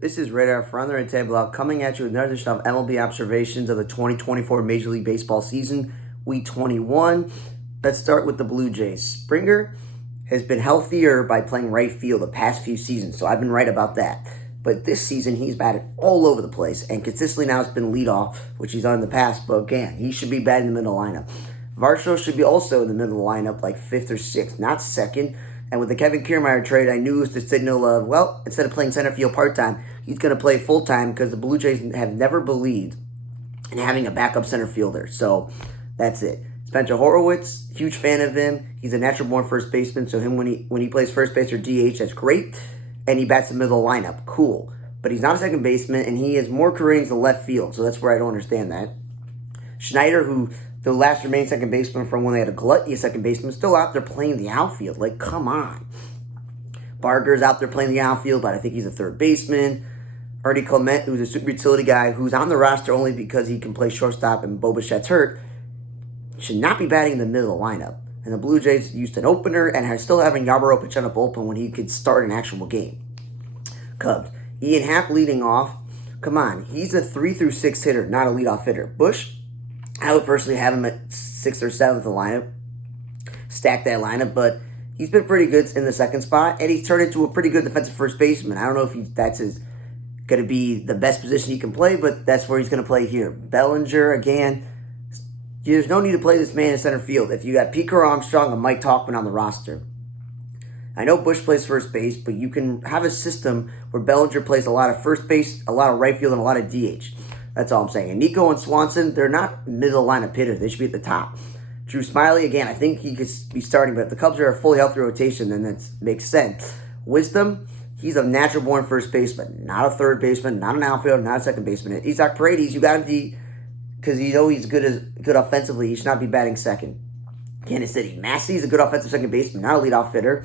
This is Radar for Under and Table Out coming at you with another edition of MLB observations of the 2024 Major League Baseball season, Week 21. Let's start with the Blue Jays. Springer has been healthier by playing right field the past few seasons, so I've been right about that. But this season, he's batted all over the place, and consistently now it's been leadoff, which he's done in the past, but again, he should be batting in the middle of the lineup. Varsho should be also in the middle of the lineup, like 5th or 6th, not 2nd. And with the Kevin Kiermaier trade, I knew it was the signal of, well, instead of playing center field part-time, he's going to play full-time because the Blue Jays have never believed in having a backup center fielder. So that's it. Spencer Horowitz, huge fan of him. He's a natural-born first baseman, so him when he plays first base or DH, that's great. And he bats the middle lineup. Cool. But he's not a second baseman, and he has more career innings than left field, so that's where I don't understand that. Schneider, who the last remaining second baseman from when they had a gluttony second baseman, still out there playing the outfield. Like, come on. Barker's out there playing the outfield, but I think he's a third baseman. Ernie Clement, who's a super utility guy, who's on the roster only because he can play shortstop and Bo Bichette's hurt, should not be batting in the middle of the lineup. And the Blue Jays used an opener and are still having Yarborough pitch on a bullpen when he could start an actual game. Cubs. Ian Happ leading off. Come on, he's a 3 through 6 hitter, not a leadoff hitter. Bush, I would personally have him at 6th or 7th in the lineup. Stack that lineup, but he's been pretty good in the second spot, and he's turned into a pretty good defensive first baseman. I don't know if that's going to be the best position he can play, but that's where he's going to play here. Bellinger, again, there's no need to play this man in center field if you got Pete Armstrong and Mike Tauchman on the roster. I know Bush plays first base, but you can have a system where Bellinger plays a lot of first base, a lot of right field, and a lot of DH. That's all I'm saying. And Nico and Swanson, they're not middle lineup hitters. They should be at the top. Drew Smiley, again, I think he could be starting, but if the Cubs are a fully healthy rotation, then that makes sense. Wisdom, he's a natural-born first baseman, not a third baseman, not an outfielder, not a second baseman. Isaac Paredes, you got him because you know he's good offensively. He should not be batting second. Kansas City, Massey's a good offensive second baseman, not a leadoff hitter.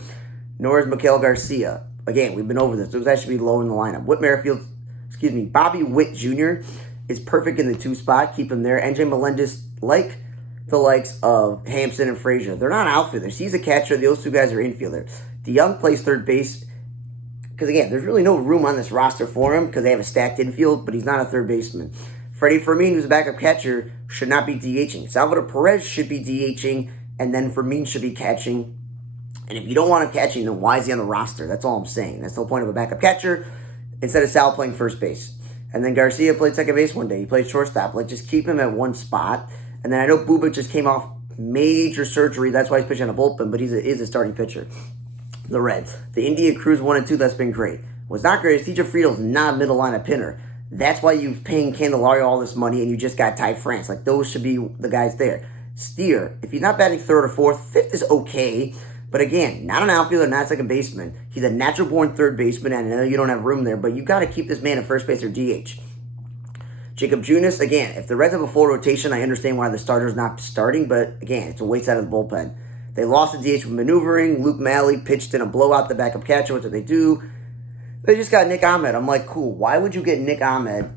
Nor is Miguel Garcia. Again, we've been over this. Those guys should be low in the lineup. Bobby Witt Jr. is perfect in the 2 spot. Keep him there. NJ Melendez, like the likes of Hampson and Frazier, they're not outfielders. He's a catcher. Those 2 guys are infielders. DeYoung plays third base because, again, there's really no room on this roster for him because they have a stacked infield, but he's not a third baseman. Freddie Fermin, who's a backup catcher, should not be DHing. Salvador Perez should be DHing, and then Fermin should be catching. And if you don't want him catching, then why is he on the roster? That's all I'm saying. That's the whole point of a backup catcher instead of Sal playing first base. And then Garcia played second base one day. He played shortstop. Like, just keep him at one spot. And then I know Bubic just came off major surgery. That's why he's pitching a bullpen, but he's a starting pitcher. The Reds. The India Cruz 1 and 2, that's been great. What's not great is TJ Friedel's not a middle lineup hitter. That's why you're paying Candelario all this money and you just got Ty France. Like, those should be the guys there. Steer, if he's not batting 3rd or 4th, 5th is okay. But again, not an outfielder, not a second baseman. He's a natural-born third baseman, and I know you don't have room there, but you got to keep this man at first base or DH. Jacob Junis, again, if the Reds have a full rotation, I understand why the starter's not starting, but again, it's a waste out of the bullpen. They lost the DH with maneuvering. Luke Malley pitched in a blowout, the backup catcher. What did they do? They just got Nick Ahmed. I'm like, cool. Why would you get Nick Ahmed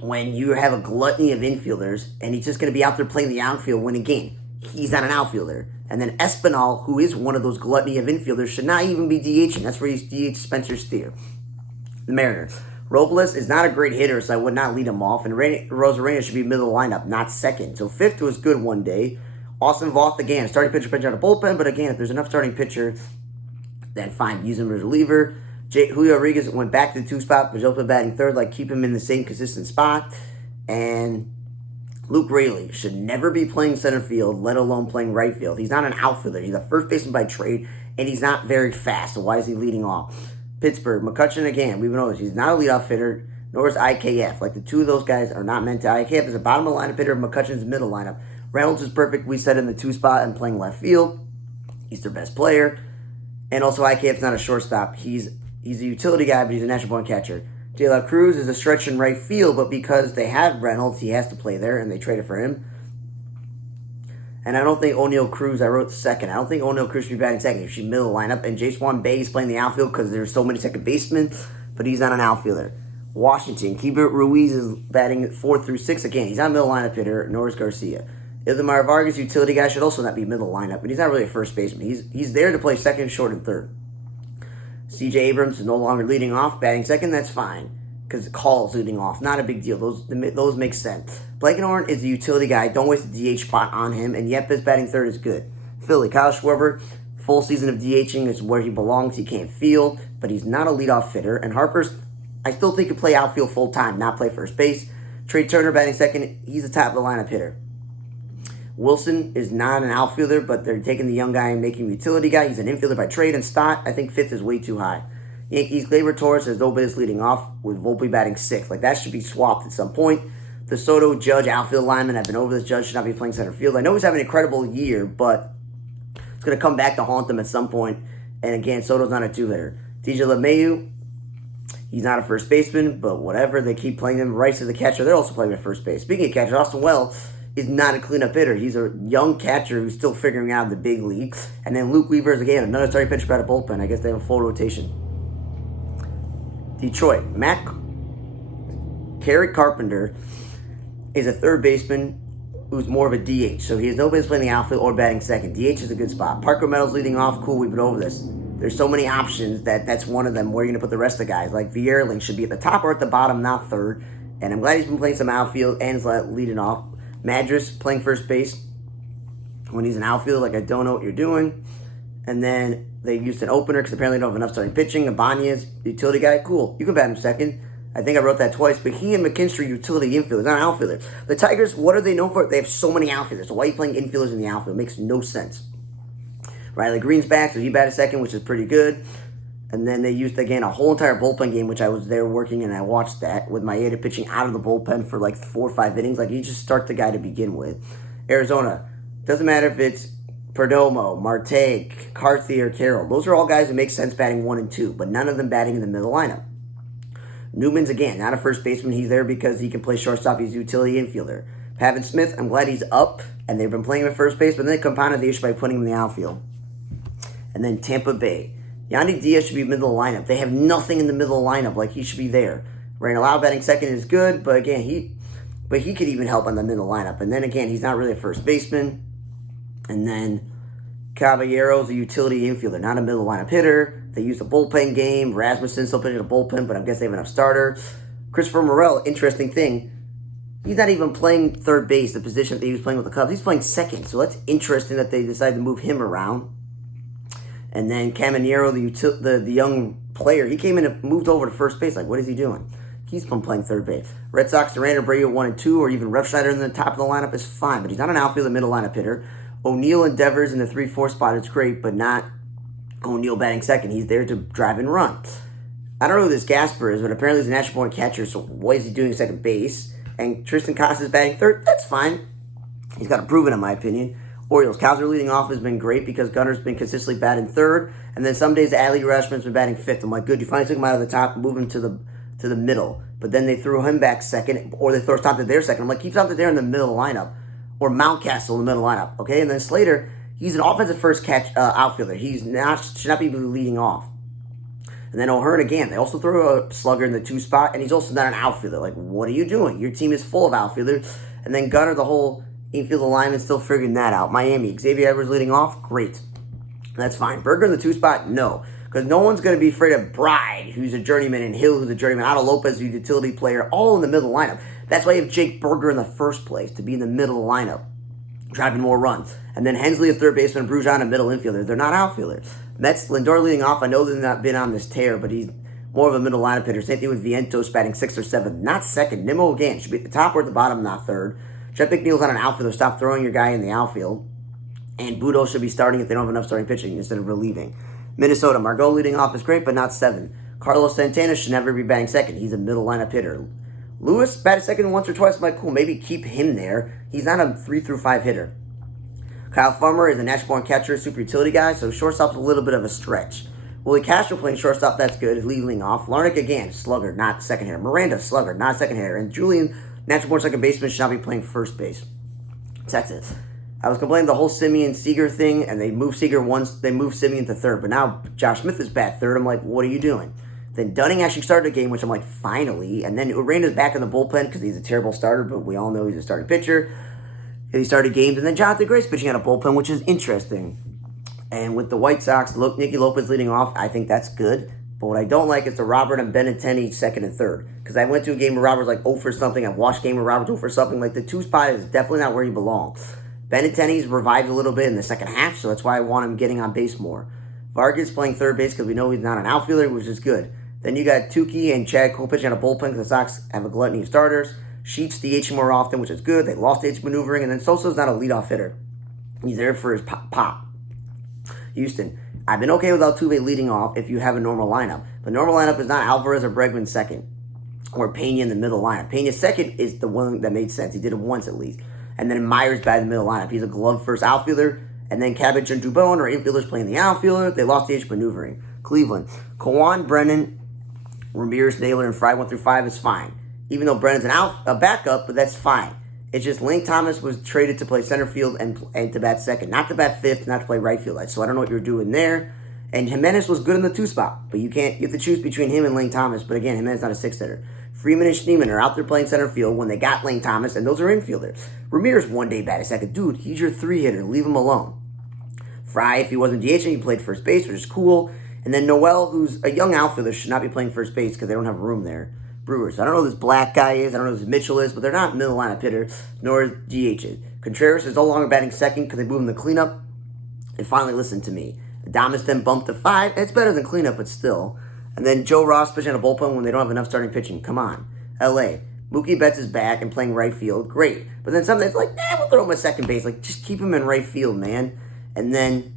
when you have a gluttony of infielders, and he's just going to be out there playing the outfield when, again, he's not an outfielder? And then Espinal, who is one of those gluttony of infielders, should not even be DHing. That's where he's DH Spencer Steer. The Mariners. Robles is not a great hitter, so I would not lead him off. And Rosarena should be middle of the lineup, not second. So 5th was good one day. Austin Voth, again, starting pitcher on a bullpen. But again, if there's enough starting pitcher, then fine, use him as a reliever. Julio Rodriguez went back to the 2 spot, but open batting 3rd. Like, keep him in the same consistent spot. And Luke Raley should never be playing center field, let alone playing right field. He's not an outfielder. He's a first baseman by trade, and he's not very fast. So why is he leading off? Pittsburgh, McCutcheon, again, we've been over this. He's not a leadoff hitter, nor is IKF. Like, the 2 of those guys are not meant to. IKF is a bottom of the lineup hitter, McCutcheon's middle lineup. Reynolds is perfect. We said in the 2 spot and playing left field. He's their best player. And also, IKF's not a shortstop. He's a utility guy, but he's a natural-born catcher. De La Cruz is a stretch in right field, but because they have Reynolds, he has to play there, and they traded for him. And I don't think O'Neal Cruz, I wrote second. I don't think O'Neal Cruz should be batting second. He should be middle lineup. And Jason Bay is playing the outfield because there's so many second basemen, but he's not an outfielder. Washington, Keibert Ruiz is batting at 4 through 6 again. He's not a middle lineup hitter, nor is Garcia. Ildemar Vargas, utility guy, should also not be middle lineup, but he's not really a first baseman. He's there to play second, short, and third. C.J. Abrams is no longer leading off, batting second, that's fine. because Call's leading off. Not a big deal. Those make sense. Blankenhorn is a utility guy. Don't waste the DH spot on him. And Yepes batting third is good. Philly, Kyle Schwarber, full season of DHing is where he belongs. He can't field, but he's not a leadoff hitter. And Harper's, I still think, could play outfield full time, not play first base. Trey Turner batting second. He's the top of the lineup hitter. Wilson is not an outfielder, but they're taking the young guy and making him a utility guy. He's an infielder by trade. And Stott, I think fifth is way too high. Yankees, Gleyber Torres has no business leading off with Volpe batting sixth. Like, that should be swapped at some point. The Soto, Judge, outfield lineman, I've been over this. Judge should not be playing center field. I know he's having an incredible year, but it's going to come back to haunt them at some point. And again, Soto's not a two-hitter. DJ LeMahieu, he's not a first baseman, but whatever. They keep playing him. Rice is a catcher. They're also playing at first base. Speaking of catchers, Austin Wells is not a cleanup hitter. He's a young catcher who's still figuring out the big league. And then Luke Weaver is, again, another starting pitcher out of bullpen. I guess they have a full rotation. Detroit, Kerry Carpenter is a third baseman who's more of a DH. So he has no business playing the outfield or batting second. DH is a good spot. Parker Meadows leading off. Cool, we've been over this. There's so many options that's one of them. Where you're going to put the rest of the guys. Like Vierling should be at the top or at the bottom, not third. And I'm glad he's been playing some outfield and leading off. Madras playing first base when he's an outfielder. Like, I don't know what you're doing. And then they used an opener because apparently they don't have enough starting pitching. Ibanez, utility guy, cool. You can bat him second. I think I wrote that twice. But he and McKinstry, utility infielders, not outfielders. The Tigers, what are they known for? They have so many outfielders. So why are you playing infielders in the outfield? It makes no sense. Riley Green's back, so he batted second, which is pretty good. And then they used, again, a whole entire bullpen game, which I was there working, and I watched that with Maeda pitching out of the bullpen for like 4 or 5 innings. Like, you just start the guy to begin with. Arizona, doesn't matter if it's Perdomo, Marte, Carthy, or Carroll. Those are all guys that make sense batting 1 and 2, but none of them batting in the middle lineup. Newman's, again, not a first baseman. He's there because he can play shortstop. He's a utility infielder. Pavin Smith, I'm glad he's up, and they've been playing him at first base, but then they compounded the issue by putting him in the outfield. And then Tampa Bay. Yandy Diaz should be middle of the lineup. They have nothing in the middle of the lineup. Like, he should be there. Randall Lau batting second is good, but again, he could even help on the middle lineup. And then again, he's not really a first baseman. And then Caballero's a utility infielder, not a middle lineup hitter. They use the bullpen game. Rasmussen still pitching a bullpen, but I guess they have enough starter. Christopher Morel, interesting thing. He's not even playing third base, the position that he was playing with the Cubs. He's playing second, so that's interesting that they decided to move him around. And then Caminero, the young player, he came in and moved over to first base. Like, what is he doing? He's been playing third base. Red Sox, Durant, Abreu 1 and 2, or even Refsnyder in the top of the lineup is fine, but he's not an outfielder, middle lineup hitter. O'Neill and Devers in the 3-4 spot is great, but not O'Neill batting second. He's there to drive and run. I don't know who this Gasper is, but apparently he's a national point catcher, so what is he doing second base? And Tristan Casas is batting third. That's fine. He's got to prove it, in my opinion. Orioles, Kowser leading off has been great because Gunner's been consistently batting third, and then some days Adley Rutschman's been batting fifth. I'm like, good, you finally took him out of the top and moved him to the middle. But then they threw him back second, or they throw Stomp to their second. I'm like, keep Stomp to there in the middle lineup, or Mountcastle in the middle lineup, okay? And then Slater, he's an offensive first catch outfielder. He's not should not be leading off. And then O'Hearn again. They also throw a slugger in the 2 spot, and he's also not an outfielder. Like, what are you doing? Your team is full of outfielders. And then Gunner, the whole infield alignment, still figuring that out. Miami, Xavier Edwards leading off, great. That's fine. Berger in the 2 spot, no. Because no one's going to be afraid of Bride, who's a journeyman, and Hill, who's a journeyman. Otto Lopez, who's a utility player, all in the middle lineup. That's why you have Jake Berger in the first place, to be in the middle lineup, driving more runs. And then Hensley, a third baseman, Brujan, a middle infielder. They're not outfielders. Mets, Lindor leading off. I know they've not been on this tear, but he's more of a middle lineup hitter. Same thing with Vientos batting 6th or 7th, not second. Nimmo, again, should be at the top or at the bottom, not third. Jeff McNeil's not an outfielder. Stop throwing your guy in the outfield. And Budo should be starting if they don't have enough starting pitching instead of relieving. Minnesota, Margot leading off is great, but not 7. Carlos Santana should never be batting second. He's a middle lineup hitter. Lewis batted second once or twice. I'm like, cool, maybe keep him there. He's not a 3 through 5 hitter. Kyle Farmer is a natural born catcher, super utility guy, so shortstop's a little bit of a stretch. Willie Castro playing shortstop, that's good. Leading off. Larnick, again, slugger, not second hitter. Miranda, slugger, not second hitter. And Julian, natural born second baseman, should not be playing first base. Texas. I was complaining the whole Simeon Seager thing, and they moved Seager once, they moved Simeon to third, but now Josh Smith is bat third. I'm like, what are you doing? Then Dunning actually started the game, which I'm like, finally. And then Uranda's back in the bullpen because he's a terrible starter, but we all know he's a starting pitcher. He started games, and then Jonathan Grace pitching out of bullpen, which is interesting. And with the White Sox, Nicky Lopez leading off, I think that's good. But what I don't like is the Robert and Benintendi second and third. Because I went to a game where Robert's like 0 for something. I've watched a game where Robert's 0 for something. Like, the 2 spot is definitely not where he belongs. Benintendi's revived a little bit in the second half, so that's why I want him getting on base more. Vargas playing third base because we know he's not an outfielder, which is good. Then you got Tukey and Chad Cole pitching on a bullpen because the Sox have a gluttony of starters. Sheets DHing more often, which is good. They lost DH maneuvering, and then Sosa's not a leadoff hitter. He's there for his pop. Houston, I've been okay with Altuve leading off if you have a normal lineup. But normal lineup is not Alvarez or Bregman second, or Pena in the middle lineup. Pena second is the one that made sense. He did it once at least. And then Myers by the middle lineup. He's a glove first outfielder. And then Cabbage and Dubon are infielders playing the outfielder. They lost DH maneuvering. Cleveland, Kwan, Brennan, Ramirez, Naylor, and Fry 1 through 5 is fine. Even though Brennan's a backup, but that's fine. It's just Lane Thomas was traded to play center field and to bat second, not to bat fifth, not to play right field. So I don't know what you're doing there. And Jimenez was good in the 2 spot, but you have to choose between him and Lane Thomas. But again, Jimenez not a 6-hitter. Freeman and Schneemann are out there playing center field when they got Lane Thomas, and those are infielders. Ramirez one day batted second. Dude, he's your 3-hitter. Leave him alone. Fry, if he wasn't DHing, he played first base, which is cool. And then Noel, who's a young outfielder, should not be playing first base because they don't have room there. Brewers, I don't know who this black guy is. I don't know who this Mitchell is, but they're not middle lineup hitter, nor is DHs. Contreras is no longer batting second because they moved him to cleanup. And finally, listen to me. Adames then bumped to 5. It's better than cleanup, but still. And then Joe Ross pitching a bullpen when they don't have enough starting pitching. Come on. LA. Mookie Betts is back and playing right field. Great. But then something, it's like, we'll throw him at second base. Like, just keep him in right field, man. And then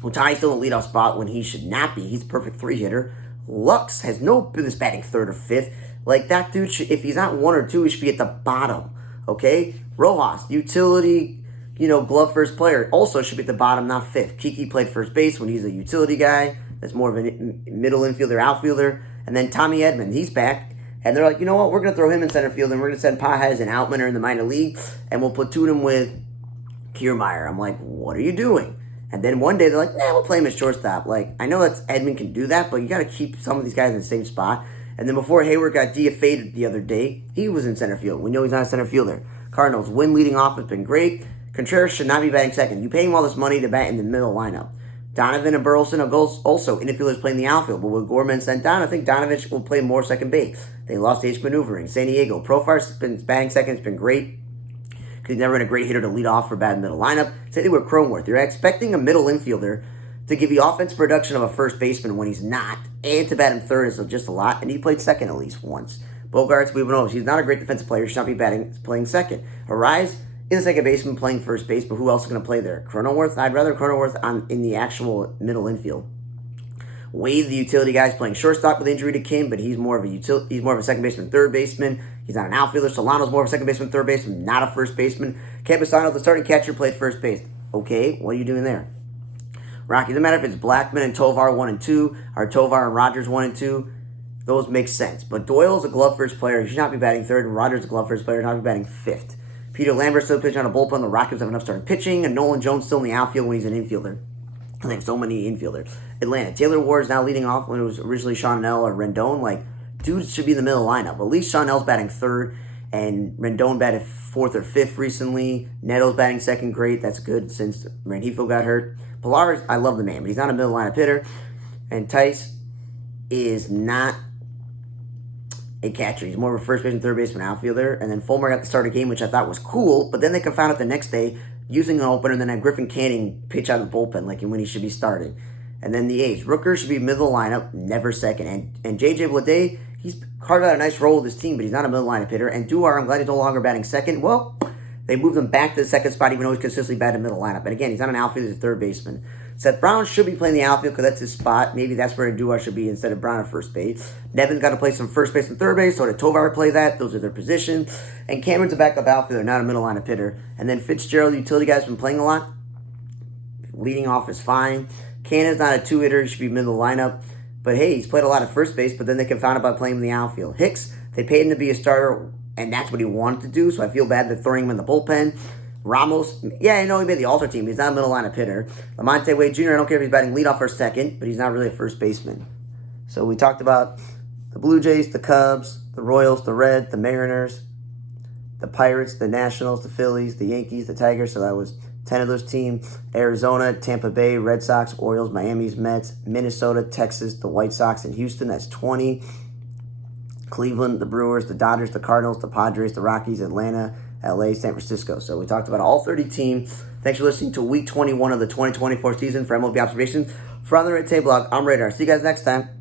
Otani's still in the leadoff spot when he should not be. He's a perfect 3-hitter. Lux has no business batting third or fifth. Like, that dude, if he's not 1 or 2, he should be at the bottom. Okay? Rojas, utility, glove first player, also should be at the bottom, not fifth. Kiki played first base when he's a utility guy. That's more of a middle infielder, outfielder. And then Tommy Edman, he's back. And they're like, you know what? We're going to throw him in center field, and we're going to send Pages and Outman in the minor league, and we'll platoon him with Kiermaier. I'm like, what are you doing? And then one day they're like, we'll play him at shortstop. Like, I know that Edman can do that, but you got to keep some of these guys in the same spot. And then before Hayward got DFA'd the other day, he was in center field. We know he's not a center fielder. Cardinals, Wynn leading off has been great. Contreras should not be batting second. You pay him all this money to bat in the middle lineup. Donovan and Burleson are also infielders playing the outfield, but with Gorman sent down, I think Donovich will play more second base. They lost H maneuvering. San Diego, Profar's been batting second. It's been great because he's never been a great hitter to lead off for bad middle lineup. Same thing with Cronenworth. You're expecting a middle infielder to give you offense production of a first baseman when he's not, and to bat him third is just a lot, and he played second at least once. Bogarts, we know he's not a great defensive player. He should not be playing second. Arise is a second baseman playing first base, but who else is going to play there? Cronenworth? I'd rather Cronenworth in the actual middle infield. Wade, the utility guy, is playing shortstop with injury to Kim, but he's more of a second baseman, third baseman. He's not an outfielder. Solano's more of a second baseman, third baseman, not a first baseman. Campusano, the starting catcher, played first base. Okay, what are you doing there? Rocky, doesn't matter if it's Blackman and Tovar 1 and 2, or Tovar and Rogers 1 and 2. Those make sense. But Doyle's a glove first player. He should not be batting third, and Rogers is a glove first player. He should not be batting fifth. Peter Lambert still pitching on a bullpen. The Rockies have enough starting pitching, and Nolan Jones still in the outfield when he's an infielder. They have so many infielders. Atlanta, Taylor Ward is now leading off when it was originally Chanel or Rendon. Like, dudes should be in the middle lineup. At least Chanel's batting third, and Rendon batted fourth or fifth recently. Neto's batting second. Great. That's good since Rengifo got hurt. Pilar, I love the man, but he's not a middle lineup hitter. And Tice is not a catcher. He's more of a first baseman, third baseman, outfielder. And then Fulmer got the start of the game, which I thought was cool. But then they confounded it the next day using an opener, and then had Griffin Canning pitch out of the bullpen like when he should be starting. And then the A's. Rooker should be middle lineup, never second. And J.J. Bleday, he's carved out a nice role with his team, but he's not a middle lineup hitter. And Duar, I'm glad he's no longer batting second. Well, they moved him back to the second spot, even though he's consistently batting middle lineup. And again, he's not an outfielder, he's a third baseman. Seth Brown should be playing the outfield because that's his spot. Maybe that's where Duar should be instead of Brown at first base. Nevin's got to play some first base and third base, so did Tovar play that. Those are their positions. And Cameron's a backup outfielder, not a middle lineup hitter. And then Fitzgerald, the utility guy's been playing a lot. Leading off is fine. Cannon's not a two-hitter, he should be middle lineup. But hey, he's played a lot of first base, but then they confounded by playing him in the outfield. Hicks, they paid him to be a starter, and that's what he wanted to do, so I feel bad they're throwing him in the bullpen. Ramos, yeah, I know he made the All-Star team. He's not a middle lineup hitter. Lamonte Wade Jr., I don't care if he's batting leadoff or second, but he's not really a first baseman. So we talked about the Blue Jays, the Cubs, the Royals, the Reds, the Mariners, the Pirates, the Nationals, the Phillies, the Yankees, the Tigers. So that was 10 of those teams: Arizona, Tampa Bay, Red Sox, Orioles, Miami, Mets, Minnesota, Texas, the White Sox, and Houston. That's 20. Cleveland, the Brewers, the Dodgers, the Cardinals, the Padres, the Rockies, Atlanta, LA, San Francisco. So we talked about all 30 teams. Thanks for listening to Week 21 of the 2024 season for MLB Observations. For On the Red Table Blog, I'm Radar. See you guys next time.